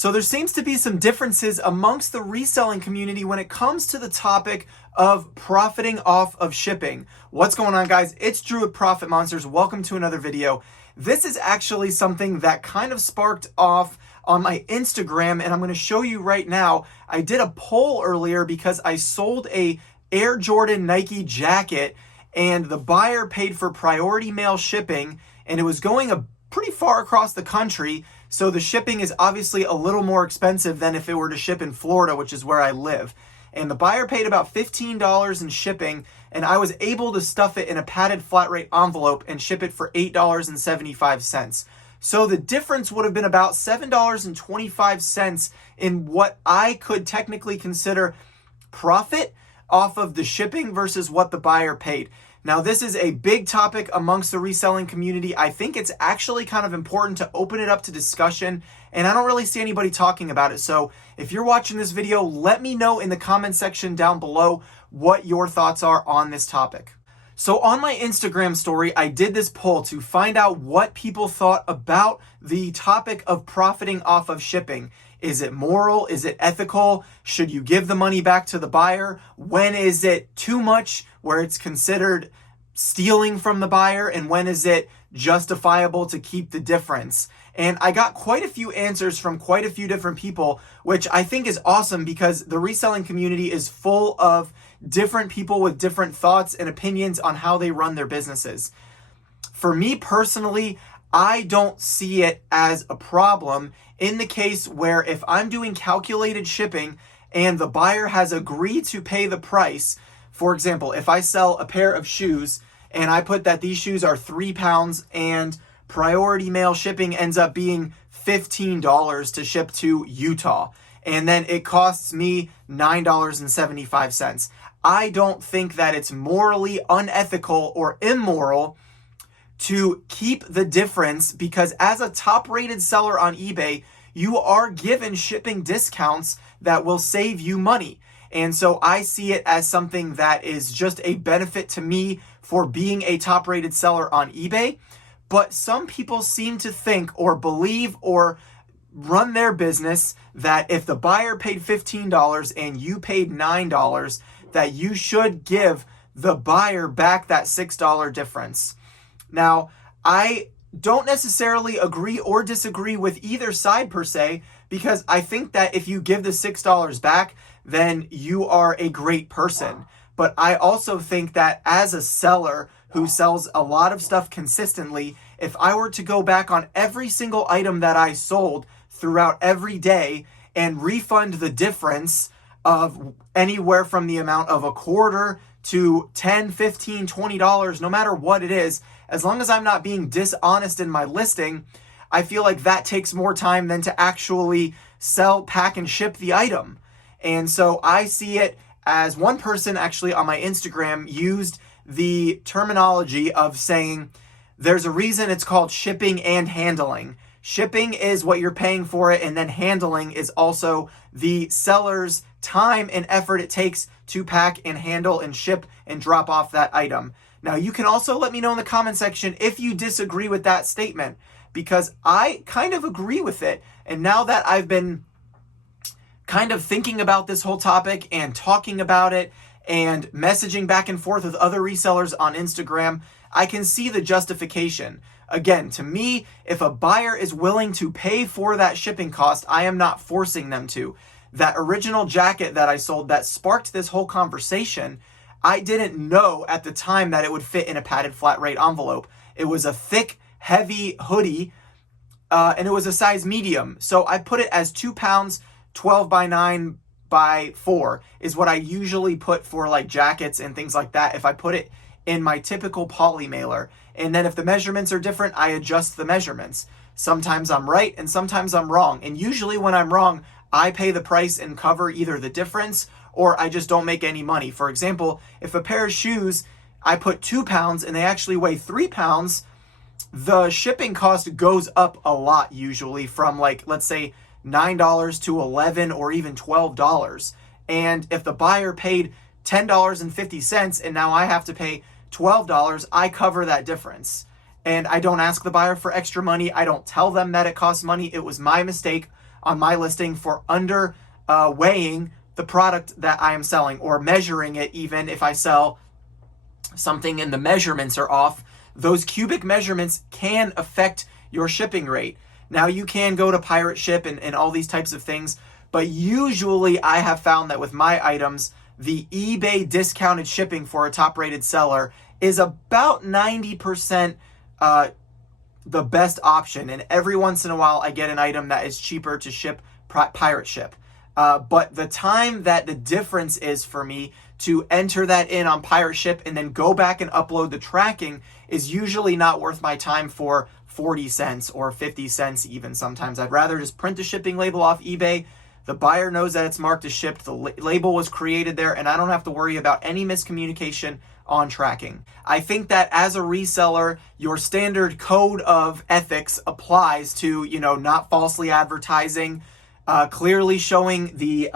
So there seems to be some differences amongst the reselling community when it comes to the topic of profiting off of shipping. What's going on, guys? It's Drew with Profit Monsters. Welcome to another video. This is actually something that kind of sparked off on my Instagram, and I'm going to show you right now. I did a poll earlier because I sold a Air Jordan Nike jacket, and the buyer paid for priority mail shipping, and it was going a pretty far across the country. So the shipping is obviously a little more expensive than if it were to ship in Florida, which is where I live. And the buyer paid about $15 in shipping, and I was able to stuff it in a padded flat rate envelope and ship it for $8.75. So the difference would have been about $7.25 in what I could technically consider profit off of the shipping versus what the buyer paid. Now, this is a big topic amongst the reselling community. I think it's actually kind of important to open it up to discussion, and I don't really see anybody talking about it. So if you're watching this video, let me know in the comment section down below what your thoughts are on this topic. So on my Instagram story, I did this poll to find out what people thought about the topic of profiting off of shipping. Is it moral? Is it ethical? Should you give the money back to the buyer? When is it too much where it's considered stealing from the buyer? And when is it justifiable to keep the difference? And I got quite a few answers from quite a few different people, which I think is awesome because the reselling community is full of different people with different thoughts and opinions on how they run their businesses. For me personally, I don't see it as a problem in the case where if I'm doing calculated shipping and the buyer has agreed to pay the price. For example, if I sell a pair of shoes and I put that these shoes are 3 pounds and priority mail shipping ends up being $15 to ship to Utah, and then it costs me $9.75. I don't think that it's morally unethical or immoral to keep the difference, because as a top rated seller on eBay, you are given shipping discounts that will save you money. And so I see it as something that is just a benefit to me for being a top rated seller on eBay. But some people seem to think or believe or run their business that if the buyer paid $15 and you paid $9, that you should give the buyer back that $6 difference. Now, I don't necessarily agree or disagree with either side per se, because I think that if you give the $6 back, then you are a great person. But I also think that as a seller who sells a lot of stuff consistently, if I were to go back on every single item that I sold throughout every day and refund the difference of anywhere from the amount of a quarter to $10, $15, $20, no matter what it is, as long as I'm not being dishonest in my listing, I feel like that takes more time than to actually sell, pack, and ship the item. And so I see it as one person actually on my Instagram used the terminology of saying there's a reason it's called shipping and handling. Shipping is what you're paying for it, and then handling is also the seller's time and effort it takes to pack and handle and ship and drop off that item. Now, you can also let me know in the comment section if you disagree with that statement, because I kind of agree with it. And now that I've been kind of thinking about this whole topic and talking about it and messaging back and forth with other resellers on Instagram, I can see the justification. Again, to me, if a buyer is willing to pay for that shipping cost, I am not forcing them to. That original jacket that I sold that sparked this whole conversation, I didn't know at the time that it would fit in a padded flat rate envelope. It was a thick, heavy hoodie, and it was a size medium. So I put it as 2 pounds, 12 by 9 by 4 is what I usually put for like jackets and things like that if I put it in my typical poly mailer. And then if the measurements are different, I adjust the measurements. Sometimes I'm right and sometimes I'm wrong. And usually when I'm wrong, I pay the price and cover either the difference or I just don't make any money. For example, if a pair of shoes, I put 2 pounds and they actually weigh 3 pounds, the shipping cost goes up a lot usually from like, let's say $9 to $11 or even $12. And if the buyer paid $10.50 and now I have to pay $12, I cover that difference. And I don't ask the buyer for extra money. I don't tell them that it costs money. It was my mistake. on my listing for under weighing the product that I am selling, or measuring it. Even if I sell something and the measurements are off, those cubic measurements can affect your shipping rate. Now, you can go to pirate ship and all these types of things, but usually I have found that with my items, the eBay discounted shipping for a top rated seller is about 90% the best option. And every once in a while I get an item that is cheaper to ship pirate ship. But the time that the difference is for me to enter that in on pirate ship and then go back and upload the tracking is usually not worth my time for 40 cents or 50 cents even sometimes. I'd rather just print the shipping label off eBay. The buyer knows that it's marked as shipped. The label was created there, and I don't have to worry about any miscommunication on tracking. I think that as a reseller, your standard code of ethics applies to, not falsely advertising, clearly showing the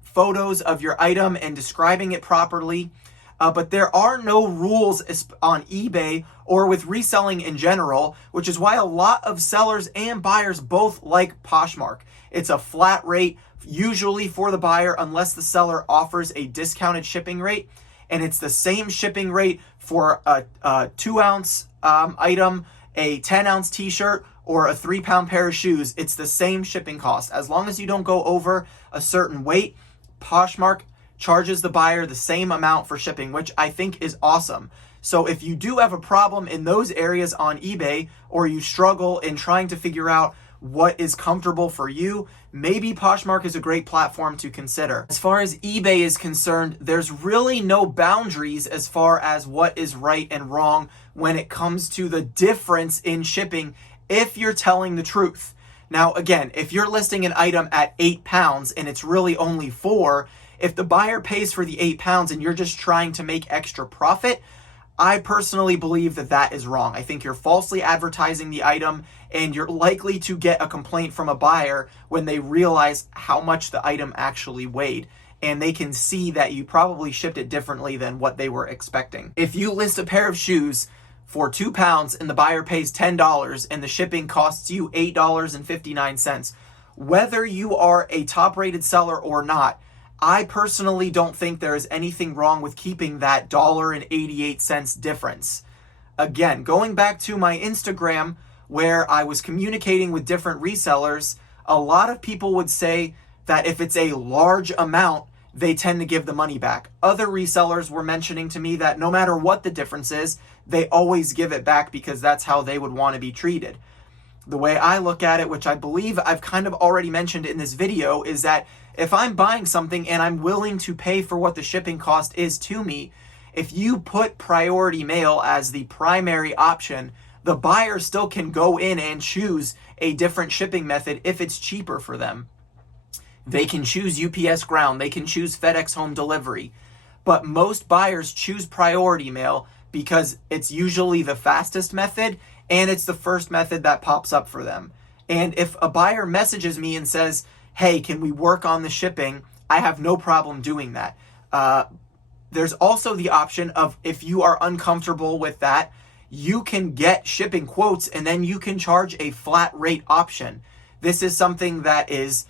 photos of your item and describing it properly. But there are no rules on eBay or with reselling in general, which is why a lot of sellers and buyers both like Poshmark. It's a flat rate, usually for the buyer, unless the seller offers a discounted shipping rate. And it's the same shipping rate for a 2-ounce item, a 10-ounce t-shirt, or a 3-pound pair of shoes. It's the same shipping cost. As long as you don't go over a certain weight, Poshmark charges the buyer the same amount for shipping, which I think is awesome. So if you do have a problem in those areas on eBay, or you struggle in trying to figure out what is comfortable for you, maybe Poshmark is a great platform to consider. As far as eBay is concerned, there's really no boundaries as far as what is right and wrong when it comes to the difference in shipping if you're telling the truth. Now, again, if you're listing an item at 8 pounds and it's really only 4, if the buyer pays for the 8 pounds and you're just trying to make extra profit, I personally believe that that is wrong. I think you're falsely advertising the item, and you're likely to get a complaint from a buyer when they realize how much the item actually weighed, and they can see that you probably shipped it differently than what they were expecting. If you list a pair of shoes for 2 pounds and the buyer pays $10 and the shipping costs you $8.59, whether you are a top rated seller or not, I personally don't think there is anything wrong with keeping that $1.88 difference. Again, going back to my Instagram where I was communicating with different resellers, a lot of people would say that if it's a large amount, they tend to give the money back. Other resellers were mentioning to me that no matter what the difference is, they always give it back because that's how they would want to be treated. The way I look at it, which I believe I've kind of already mentioned in this video, is that if I'm buying something and I'm willing to pay for what the shipping cost is to me, if you put priority mail as the primary option, the buyer still can go in and choose a different shipping method if it's cheaper for them. They can choose UPS ground, they can choose FedEx home delivery, but most buyers choose priority mail because it's usually the fastest method and it's the first method that pops up for them. And if a buyer messages me and says, hey, can we work on the shipping? I have no problem doing that. There's also the option of, if you are uncomfortable with that, you can get shipping quotes and then you can charge a flat rate option. This is something that is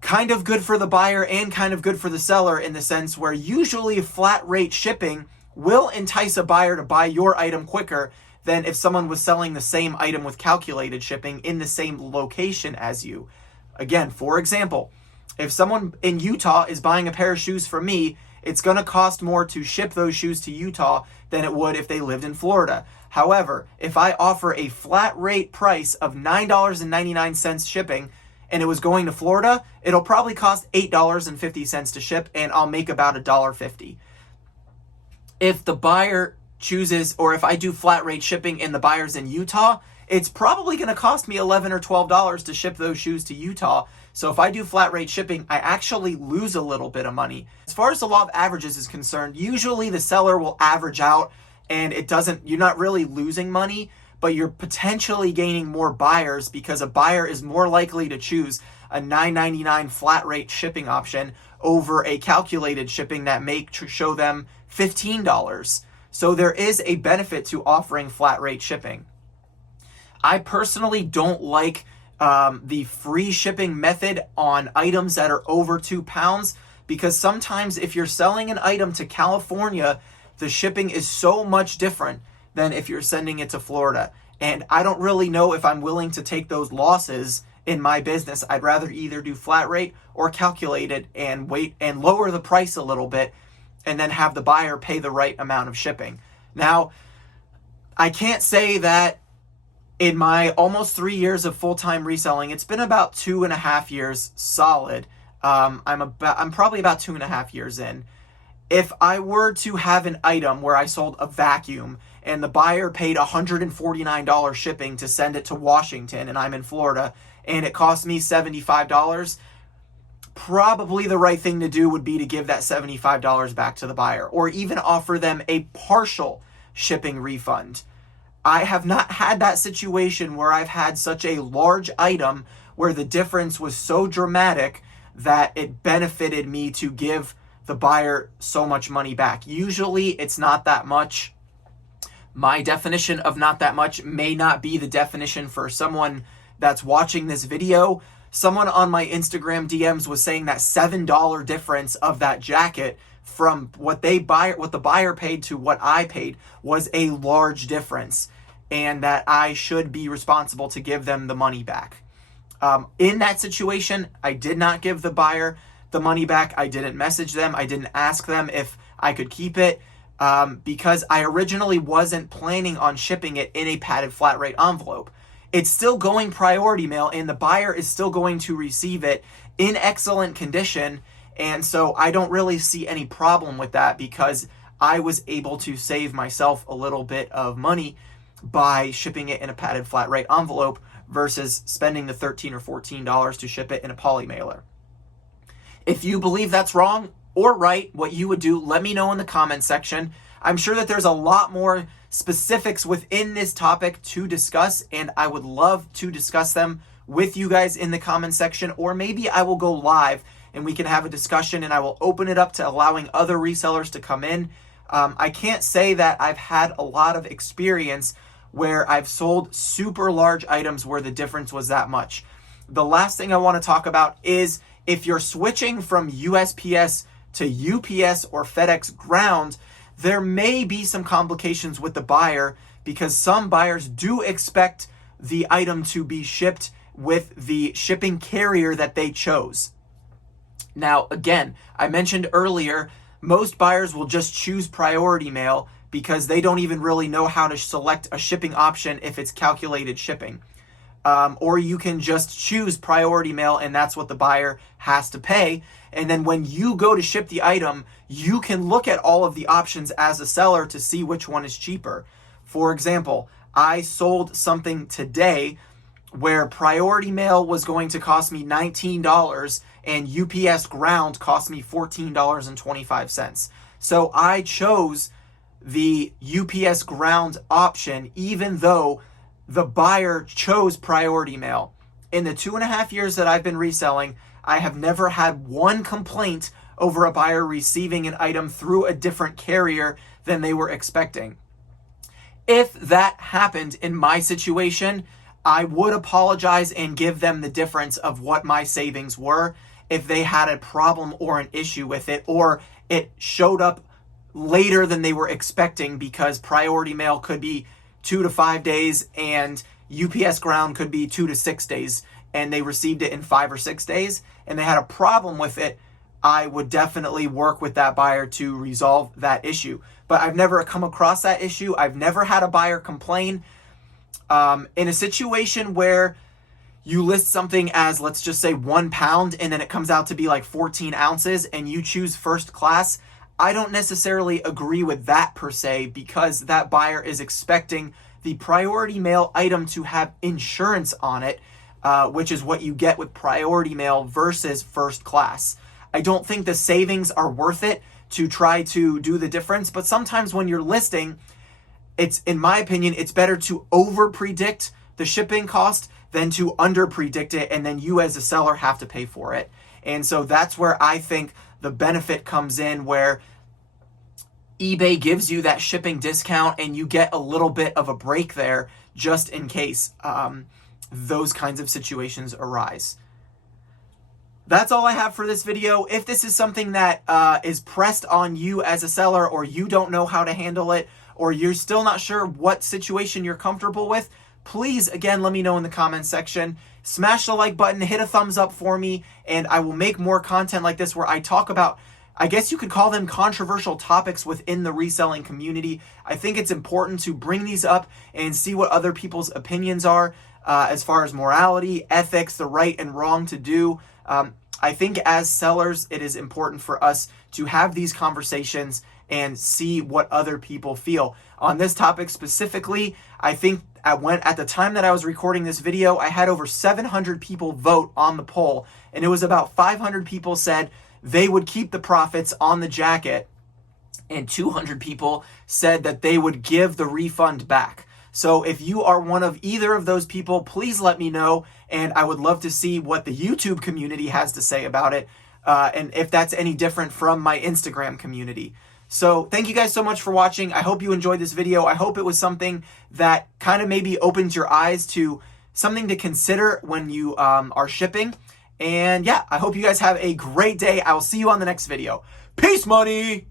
kind of good for the buyer and kind of good for the seller, in the sense where usually flat rate shipping will entice a buyer to buy your item quicker than if someone was selling the same item with calculated shipping in the same location as you. Again, for example, if someone in Utah is buying a pair of shoes from me, it's going to cost more to ship those shoes to Utah than it would if they lived in Florida. However, if I offer a flat rate price of $9.99 shipping and it was going to Florida, it'll probably cost $8.50 to ship, and I'll make about $1.50. If the buyer chooses, or if I do flat rate shipping and the buyer's in Utah, it's probably going to cost me $11 or $12 to ship those shoes to Utah. So if I do flat rate shipping, I actually lose a little bit of money. As far as the law of averages is concerned, usually the seller will average out, and you're not really losing money, but you're potentially gaining more buyers because a buyer is more likely to choose a $9.99 flat rate shipping option over a calculated shipping that may show them $15. So there is a benefit to offering flat rate shipping. I personally don't like the free shipping method on items that are over 2 pounds, because sometimes if you're selling an item to California, the shipping is so much different than if you're sending it to Florida. And I don't really know if I'm willing to take those losses in my business. I'd rather either do flat rate or calculate it and wait and lower the price a little bit and then have the buyer pay the right amount of shipping. Now, I can't say that in my almost 3 years of full-time reselling, it's been about 2.5 years solid. I'm probably about 2.5 years in. If I were to have an item where I sold a vacuum and the buyer paid $149 shipping to send it to Washington and I'm in Florida and it cost me $75, probably the right thing to do would be to give that $75 back to the buyer or even offer them a partial shipping refund. I have not had that situation where I've had such a large item where the difference was so dramatic that it benefited me to give the buyer so much money back. Usually it's not that much. My definition of not that much may not be the definition for someone that's watching this video. Someone on my Instagram DMs was saying that $7 difference of that jacket from what the buyer paid to what I paid was a large difference, and that I should be responsible to give them the money back. In that situation, I did not give the buyer the money back. I didn't message them. I didn't ask them if I could keep it because I originally wasn't planning on shipping it in a padded flat rate envelope. It's still going priority mail and the buyer is still going to receive it in excellent condition. And so I don't really see any problem with that because I was able to save myself a little bit of money by shipping it in a padded flat rate envelope versus spending the $13 or $14 to ship it in a poly mailer. If you believe that's wrong or right, what you would do, let me know in the comment section. I'm sure that there's a lot more specifics within this topic to discuss, and I would love to discuss them with you guys in the comment section, or maybe I will go live and we can have a discussion and I will open it up to allowing other resellers to come in. I can't say that I've had a lot of experience where I've sold super large items where the difference was that much. The last thing I want to talk about is if you're switching from USPS to UPS or FedEx ground, there may be some complications with the buyer because some buyers do expect the item to be shipped with the shipping carrier that they chose. Now, again, I mentioned earlier, most buyers will just choose priority mail because they don't even really know how to select a shipping option if it's calculated shipping. Or you can just choose priority mail and that's what the buyer has to pay. And then when you go to ship the item, you can look at all of the options as a seller to see which one is cheaper. For example, I sold something today where priority mail was going to cost me $19 and UPS ground cost me $14.25. So I chose the UPS ground option even though the buyer chose priority mail. In the 2.5 years that I've been reselling, I have never had one complaint over a buyer receiving an item through a different carrier than they were expecting. If that happened in my situation, I would apologize and give them the difference of what my savings were if they had a problem or an issue with it, or it showed up later than they were expecting because priority mail could be 2 to 5 days and UPS ground could be 2 to 6 days and they received it in 5 or 6 days and they had a problem with it. I would definitely work with that buyer to resolve that issue. But I've never come across that issue. I've never had a buyer complain. In a situation where you list something as, let's just say 1 pound, and then it comes out to be like 14 ounces and you choose first class, I don't necessarily agree with that per se because that buyer is expecting the priority mail item to have insurance on it, which is what you get with priority mail versus first class. I don't think the savings are worth it to try to do the difference, but sometimes when you're listing, it's, in my opinion, it's better to over predict the shipping cost than to under predict it and then you as a seller have to pay for it. And so that's where I think the benefit comes in, where eBay gives you that shipping discount and you get a little bit of a break there just in case. those kinds of situations arise. That's all I have for this video. If this is something that is pressed on you as a seller, or you don't know how to handle it, or you're still not sure what situation you're comfortable with, please, again, let me know in the comments section. Smash the like button, hit a thumbs up for me, and I will make more content like this where I talk about, I guess you could call them controversial topics within the reselling community. I think it's important to bring these up and see what other people's opinions are as far as morality, ethics, the right and wrong to do. I think as sellers, it is important for us to have these conversations and see what other people feel. On this topic specifically, I think at the time that I was recording this video, I had over 700 people vote on the poll, and it was about 500 people said they would keep the profits on the jacket, and 200 people said that they would give the refund back. So if you are one of either of those people, please let me know, and I would love to see what the YouTube community has to say about it, and if that's any different from my Instagram community. So thank you guys so much for watching. I hope you enjoyed this video. I hope it was something that kind of maybe opens your eyes to something to consider when you are shipping. And yeah, I hope you guys have a great day. I will see you on the next video. Peace, money!